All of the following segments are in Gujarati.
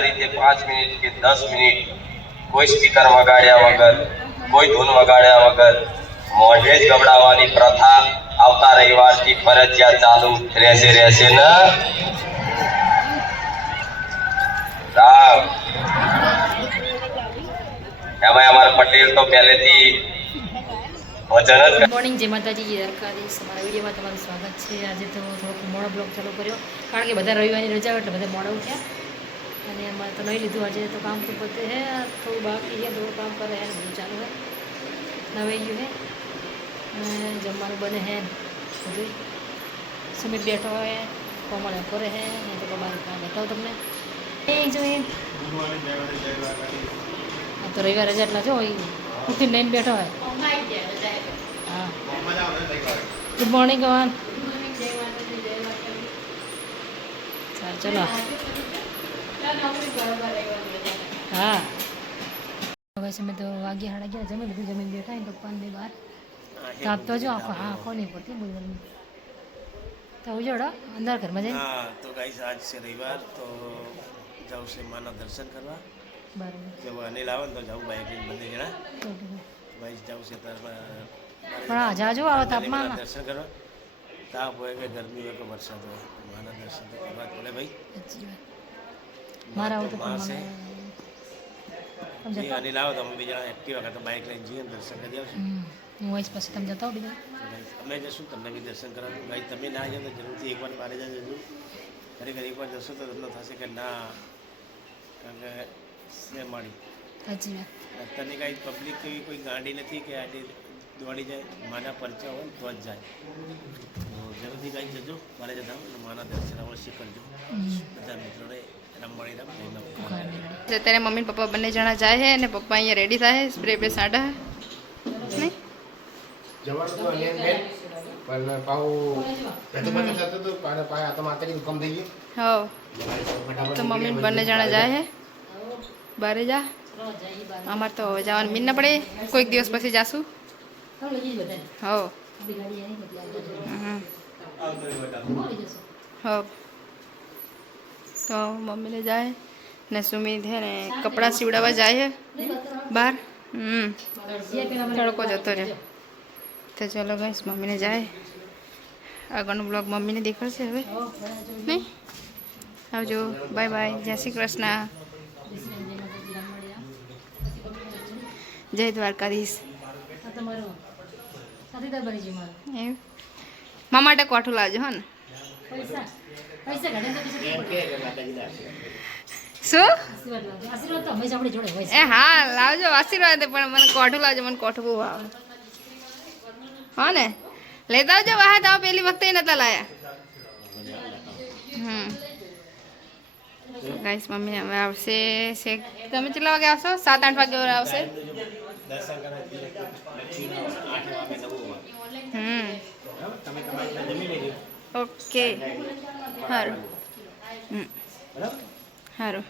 આ રીતે 5 મિનિટ કે 10 મિનિટ કોઈ સ્પીકર વગાડ્યા વગર, કોઈ ધૂન વગાડ્યા વગર મોઢે જ ગબડાવવાની પ્રથા આવતા રવિવારથી ફરજિયાત ચાલુ રહેશે ને રામ એમાં અમારા પટેલ તો પહેલેથી વચન જ. ગુડ મોર્નિંગ, જય માતાજી, જય દ્વારકાધીશ. અમારા વિડીયોમાં તમારું સ્વાગત છે. આજે તો થોડોક મોડો બ્લોગ ચાલુ કર્યો કારણ કે બધા રવિવારની રજા એટલે બધા મોડા ઉઠ્યા અને અમારે તો લઈ લીધું. આજે તો કામ તો બધે હે, થોડું બાકી છે, થોડું કામ કરે હે, બધું ચાલુ હે, નવાઈ ગયું હે અને જમવાનું બને હે બધું. સુમિત બેઠો હોય, કોમળ કરે હે ને તો બહાર કામ બતાવું તમને એ જોઈએ. આ તો રવિવાર રજા એટલા જો ઉઠીને લઈને બેઠો હોય. હા, ગુડ મોર્નિંગ કવાન. ચલો હા હવે અમે તો વાગ્યા 11:30 જમી લીધું, જમીન બેઠા ને પપ્પાને બે બહાર તાપ તો જો આખો આંખો નહીં પડતી બહુ ગરમી તો ઉજોડો અંદર ઘરમાં જઈને. હા તો ગાઈસ આજ છે રવિવાર તો જાઉં છે માના દર્શન કરવા. બરાબર, જब અનિલ આવે ને તો જાઉં બાઈક લઈને બંને જણા ભાઈ જાઉં છે પણ હા જાજુ આવો તાપમાં દર્શન કરવા. તાપ હોય કે ગરમી હોય કે વરસાદ હોય માના દર્શન તો કરવા પડે ભાઈ. મારા આવું તો માસે જે અનિલ આવે તો અમે બીજા એક્ટિવા કરતા બાઈક લઈને જઈએ દર્શન કરી આવશું. હું વોઇસ પછી તમે જતા હો બીજા અમે જશું તમને બી દર્શન કરવાનું. ભાઈ તમે ના જાઓ તો જરૂરથી એકવાર બહાર જજો. ખરેખર એકવાર જશો તો તમને થશે કે ના કારણ કે છે મારી સાચી વાત. અત્યારની કાંઈ પબ્લિક એવી કોઈ ગાડી નથી કે આજે દોડી જાય. માના પરચા હોય તો જ જાય. તો જરૂરથી કાંઈ જજો મારે જતા અને માના દર્શન અવશ્ય કરજો. બધા મિત્રોને રમ મળી રમ અત્યારે મમ્મી પપ્પા બંને જણા જાય છે અને પપ્પા અહીંયા રેડી થાય સ્પ્રે બે સાડા નહીં જવાનું તો અનિયન બેન પણ પાઉ પેતો તો પાડે પાય આ તો માતાજી હુકમ થઈ ગયો. હો તો મમ્મી બંને જણા જાય છે બારે જા. અમારે તો હવે જવાનું મીન ના પડે, કોઈક દિવસ પછી જાશું. હો હો તો મમ્મીને જાય ને સુમિત હે ને કપડાં સીવડાવવા જાય છે બહાર. તડકો જતો રહે તો ચલો ગઈશ મમ્મીને જાય. આગળનો બ્લોગ મમ્મીને દેખાડશે હવે નહીં. આવજો, બાય બાય, જય શ્રી કૃષ્ણ, જય દ્વારકાધીશ. એમ મા માટે કોઠું લાવજો હો ને. શું એ હા લાવજો આશીર્વાદ, પણ મને કોઠું લાવજો, મને કોઠું બહુ આવે. હા ને લેતા આવજો. વાહ તો પેલી વખતે નતા લાયા. ગાઈસ મમ્મી હવે આવશે. તમે કેટલા વાગે આવશો? 7-8 વાગે આવશે. ઓકે સારું સારું.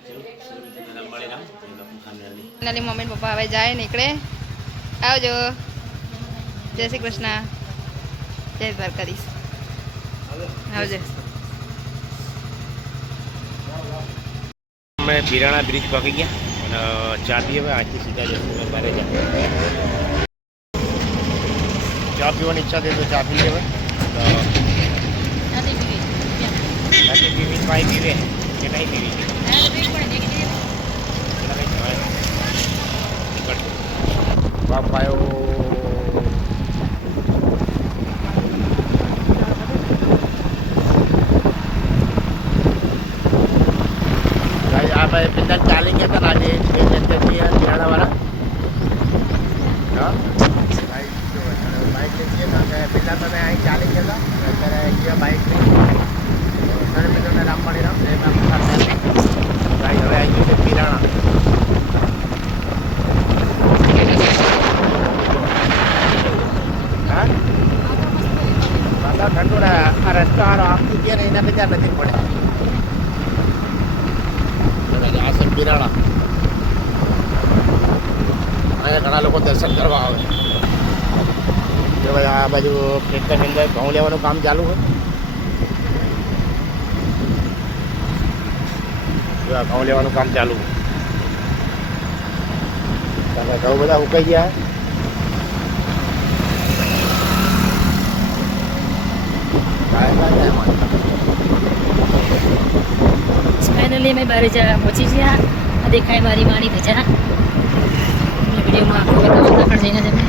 નાની મમ્મી ને પપ્પા હવે જાય નીકળે. આવજો, જય શ્રી કૃષ્ણ, જય દ્વારકાધીશ. આવજો. અમે બિરાણા બ્રિજ પકી ગયા અને ચા પીએ. હવે આજથી સીધા જશું બારે જા. ચા પીવાની ઈચ્છા થઈ તો ચા પી લેવાય. પીવી ભાઈ પીવે કે નહીં પીવી બાપાયો આ ભાઈ પેલા ચાલી ગયા હતા આજે બિરાણાવાળા. હા બાઇક જઈએ કારણ કે પેલા તમે અહીં ચાલી ગયા હતા, અત્યારે અહીંયા બાઇક ઘણા મિત્રોને રામ મળી રામ ભાઈ. હવે આવી ગયું છે બિરાણા. હા પાછા ઠંડુ આ રસ્તો સારો આપતી ગયા ને એના બીજા નથી પડે. આ છે બિરાણા. અહીંયા ઘણા લોકો દર્શન કરવા આવે. આ બાજુ ટ્રેક્ટરની અંદર ઘઉં લેવાનું કામ ચાલુ હોય. જો આ ઘઉં લેવાનું કામ ચાલુ. તમે ઘઉં બધા ઉકાઈ ગયા. ફાઇનલી અમે બારે પહોંચી ગયા. આ દેખાય મારી માની ભજા. વિડીયોમાં આખો બતાવતા આગળ જઈને તમે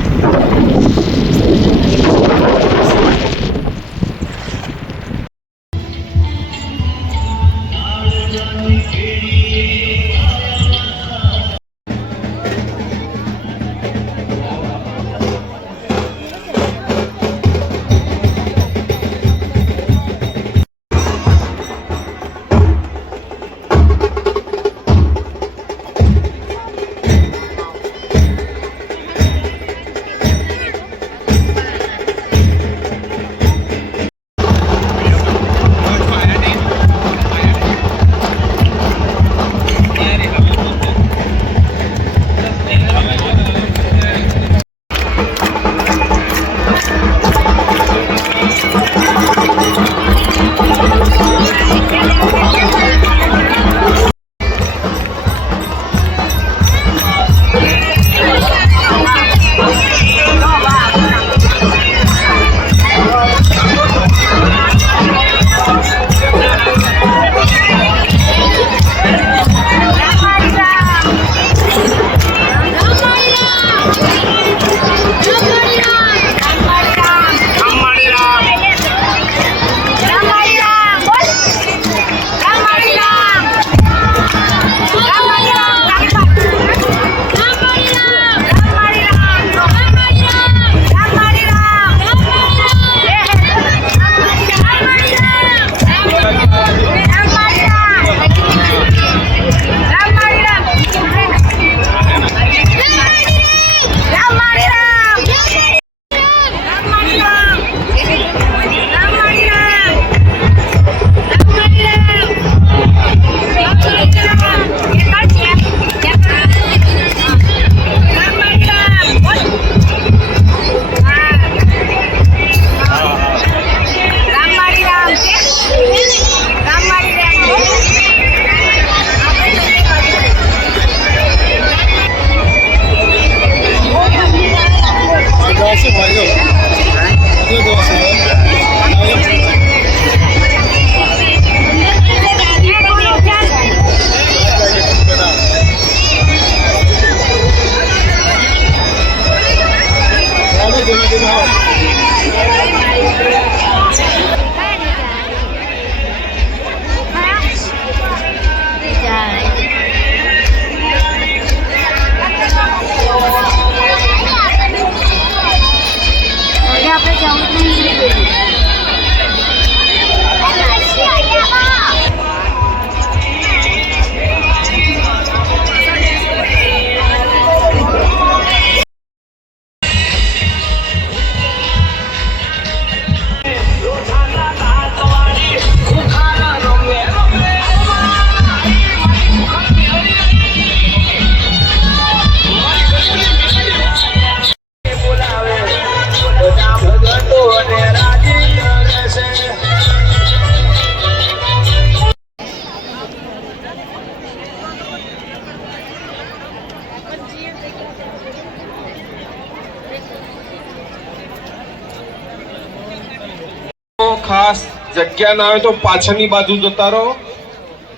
ખાસ જગ્યા ના હોય તો પાછળની બાજુ જતા રહો.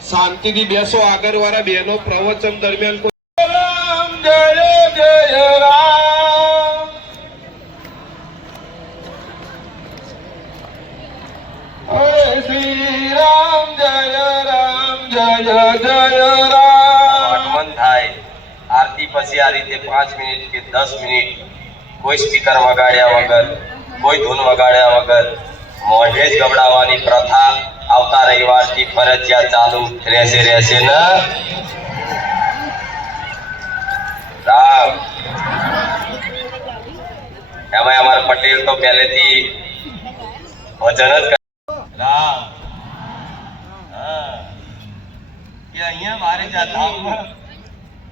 શાંતિથી બેસો. આગળ વાળા બહેનો પ્રવચન દરમિયાન કોઈ રામ જય જય રામ, હરે શ્રી રામ જય રામ, જય જય રામ. આગમન થાય આરતી પછી આ રીતે 5 મિનિટ કે 10 મિનિટ કોઈ સ્પીકર વગાડ્યા વગર, કોઈ ધૂન વગાડ્યા વગર મોઢે જ ગબડાવવાની પ્રથા આવતા રવિવારથી ફરજિયાત ચાલુ રહેશે ને રામ. એમાં અમારા પટેલ તો પહેલેથી વચન જ રામ. હા, કે અહીંયા મારે જ્યાં ધામમાં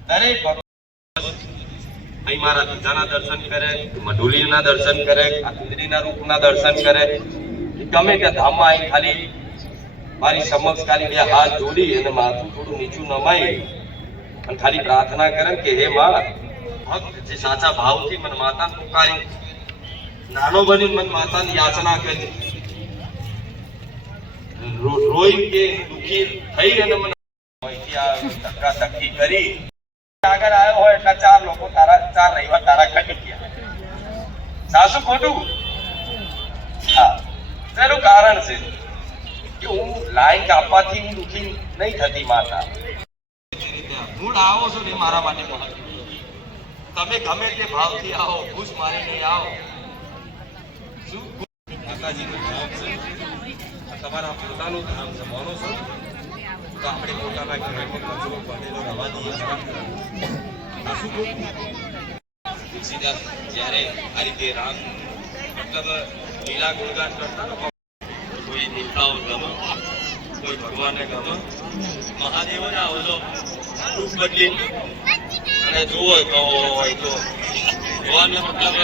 દરેક અહીં મારા ધજાના દર્શન કરે, મઢુલીના દર્શન કરે, આ સુંદરીના રૂપના દર્શન કરે. ગમે તે ધામમાં અહીં ખાલી મારી સમક્ષ ખાલી બે હાથ જોડી અને માથું થોડું નીચું નમાઈ અને ખાલી પ્રાર્થના કરે કે હે માં, ભક્ત જે સાચા ભાવથી મને માતાને પુકારી, નાનો બની મને માતાની યાચના કરી, રોઈ કે દુખી થઈ અને મને ધક્કા ધક્કી કરી આગળ આવ્યો હોય એટલે ચાર લોકો ચાર રવિવાર તારા ઘટી ગયા. સાસુ ખોટું? હા, તેનું કારણ છે કે હું લાઈન કાપવાથી હું દુખી નહીં થતી માતા. મૂળ આવો છો ને મારા માટે મહત્વ. તમે ગમે તે ભાવથી આવો, ઘૂસ મારીને આવો. શું માતાજીનું ધામ છે, તમારા પોતાનું ધામ છે, માનો છો? તો આપણે પોતાના ઘરમાં કચરો પડેલો રવા દઈએ. આ શું ખોટું? તુલસીદાસ જ્યારે આ રીતે રામ મતલબ લીલા ગુણગાન કરતા ને, કોઈ દેવતાઓ ગમે, કોઈ ભગવાનને ગમે, મહાદેવ ના ઓલો રૂપ બદલી અને જુઓ તો હોય તો ભગવાનને મતલબ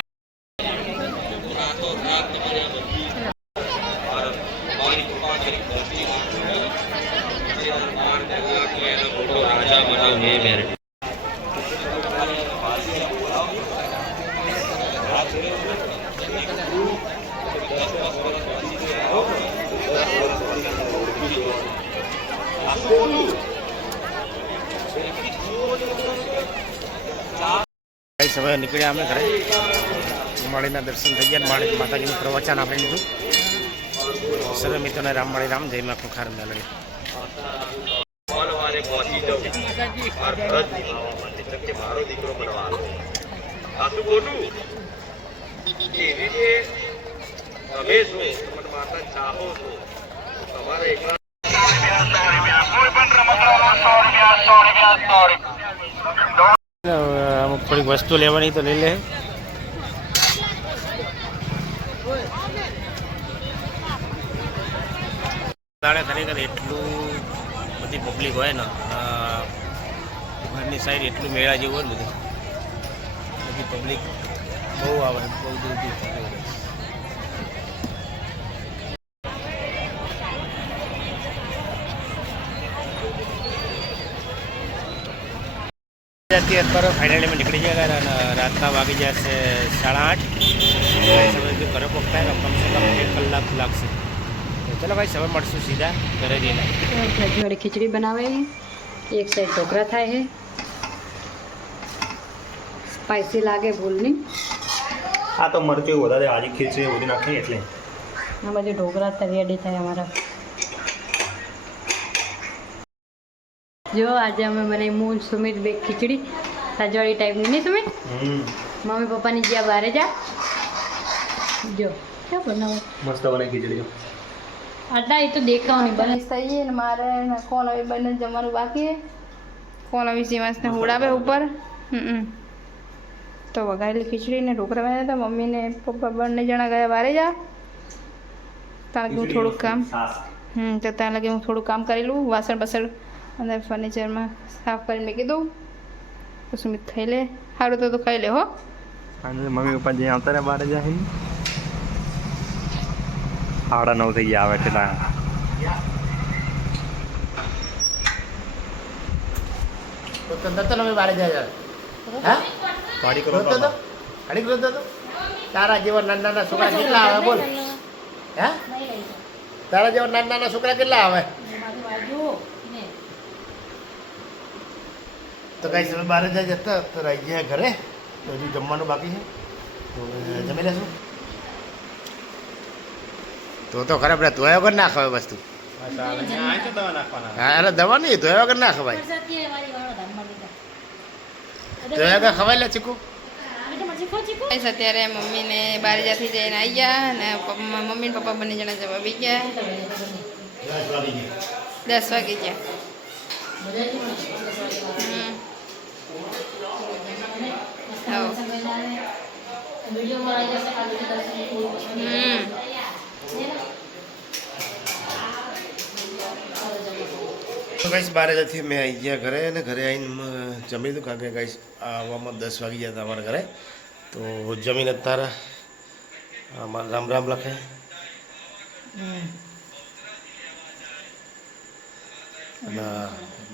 રાતો રાત તમારે આ બધી મારી કૃપા કરી પહોંચી એનો મોટો રાજા બનાવ હે મેરે. હવે નીકળ્યા અમે ઘરે. માળીના દર્શન થઈ ગયા. માળી માતાજીનું પ્રવચન આપણે લીધું. સર્વ મિત્રોને રામ માળી રામ, જય માં ખુખાર મેલડી. પહોંચી જાઉં મારો દીકરો બનવા. આ શું ખોટું? એવી રીતે તમે છો, તમે માતા ચાહો છો, તમારે એકલા અમુક થોડીક વસ્તુ લેવાની તો લઈ લે. દાડે ખરેખર એટલું બધી પબ્લિક હોય ને, ઘરની સાઈડ એટલું મેળા જેવું હોય ને, બધી પબ્લિક બહુ આવે, બહુ દૂર દૂરથી આવે. અત્યારે ફાઇનલી અમે નીકળી ગયા અને રાતના વાગી જશે 8:30. સમય ઘરે પહોંચતા કમસે કમ 1 કલાક લાગશે. ચલો ભાઈ, સવારે મળશું સીધા ઘરે જઈને. વાળી ખીચડી બનાવે, એક સાઈડ ઢોકળા થાય છે. સ્પાઈસી લાગે ભૂલની. આ તો મરચું વધારે આજે ખીચડી બધી નાખી એટલે આ બધી ઢોકળા રેડી થાય અમારા. જો આજે અમે બનાવી મૂન સુમિત બે ખીચડી રાજવાડી ટાઈપની, નહીં સુમિત? મમ્મી પપ્પાની જ્યાં બહાર જા. જો ક્યાં બનાવો મસ્ત બનાવી ખીચડી. આટલા એ તો દેખાવાની બને. થઈએ ને મારે કોણ હવે બંને જમવાનું બાકી. કોણ હવે સીમાસને હુડાવે ઉપર. તો વઘારેલી ખીચડી ને ઢોકળા બનાવ્યા હતા. મમ્મી ને પપ્પા બંને જણા ગયા બહાર જા. ત્યાં લગી હું થોડુંક કામ તો ત્યાં લગી હું થોડું કામ કરેલું. વાસણ બસણ અંદર ફર્નિચરમાં સાફ કરીને મેં કીધું તો સુમિત ખાઈ લે. સારું તો ખાઈ લે હો. મમ્મી પપ્પા જે આવતા રહ્યા બારે જાય 9:30 થઈ ગયા આવે કેટલા. તો નતો અમે બારે જાય. હા, પાડી કરો રોતો તો અડીક રોતો તો. તારા જેવા નાના નાના છોકરા કેટલા આવે બોલ? હે, તારા જેવા નાના નાના છોકરા કેટલા આવે? તો કઈ સમય બહાર જાય જતા તો રહી ગયા ઘરે. તો હજુ જમવાનું બાકી છે, તો જમી લેશું. તો ખરાબ રહે. ધોયા વગર ના ખવાય વસ્તુ. હા, અરે દવા નહીં, ધોયા વગર ના ખવાય. ધોયા વગર ખવાય લે ચીકુ. અત્યારે મમ્મીને બારે જાથી જઈને આવી ગયા અને મમ્મી ને પપ્પા બંને જણા જવા બી ગયા. 10 વાગી ગયા. તો ગાઈસ બારે જતી મેં આવી ગયા ઘરે, અને ઘરે આવીને જમી લીધું. કારણ કે ગાઈસ આવવામાં 10 વાગી ગયા હતા અમારા ઘરે. તો જમીને તારા રામ રામ લખે. અને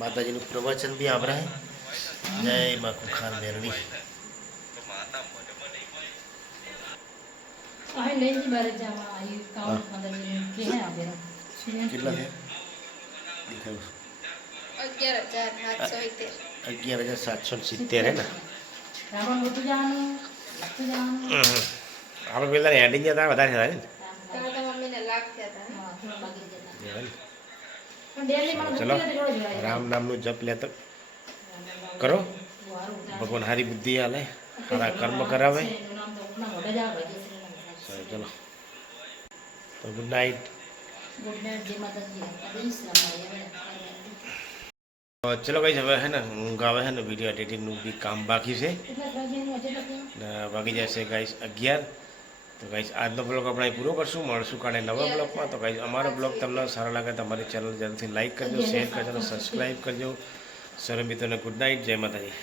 માતાજીનું પ્રવચન બી આપણે જય માં કુખાર મેરડી આ લઈ જી બારે જાવા આ કાઉન્ટ અંદર કે હે આ બેરો કેટલા થયા દેખાયું 11,770. 11,770 હે ને રાવણ બધું જાનું લખતું જાનું આપણે પેલા એન્ડિંગ જતા વધારે થયા ને તો મમ્મીને લાખ થયા હતા. હા થોડા બાકી જતા એવા ને? પણ ડેલી મને ચલો જોડે જોડે રામ નામનું જપ લેતો કરો ભગવાન હારી બુદ્ધિ આલે સારા કર્મ કરાવે નામ તો ના મોઢે જ આવે છે ચલો તો ગુડ નાઇટ ગુડ નાઇટ જય માતાજી આદેશ રમાય ચલો ગાઈસ હવે હે ને ઊંઘ આવે છે ને વિડીયો એડિટિંગનું બી કામ બાકી છે કેટલા વાગ્યાનું હજે લખ્યું ને વાગી જશે ગાઈસ 11 તો ગાઈસ આજનો બ્લોગ આપણે અહીં પૂરો કરશું મળશું કાલે નવા બ્લોગમાં તો ગાઈસ અમારો બ્લોગ તમને સારો લાગે તો અમારી ચેનલ જરૂરથી લાઈક કરજો શેર કરજો અને સબસ્ક્રાઈબ કરજો સર્વ મિત્રોને ગુડ નાઇટ જય માતાજી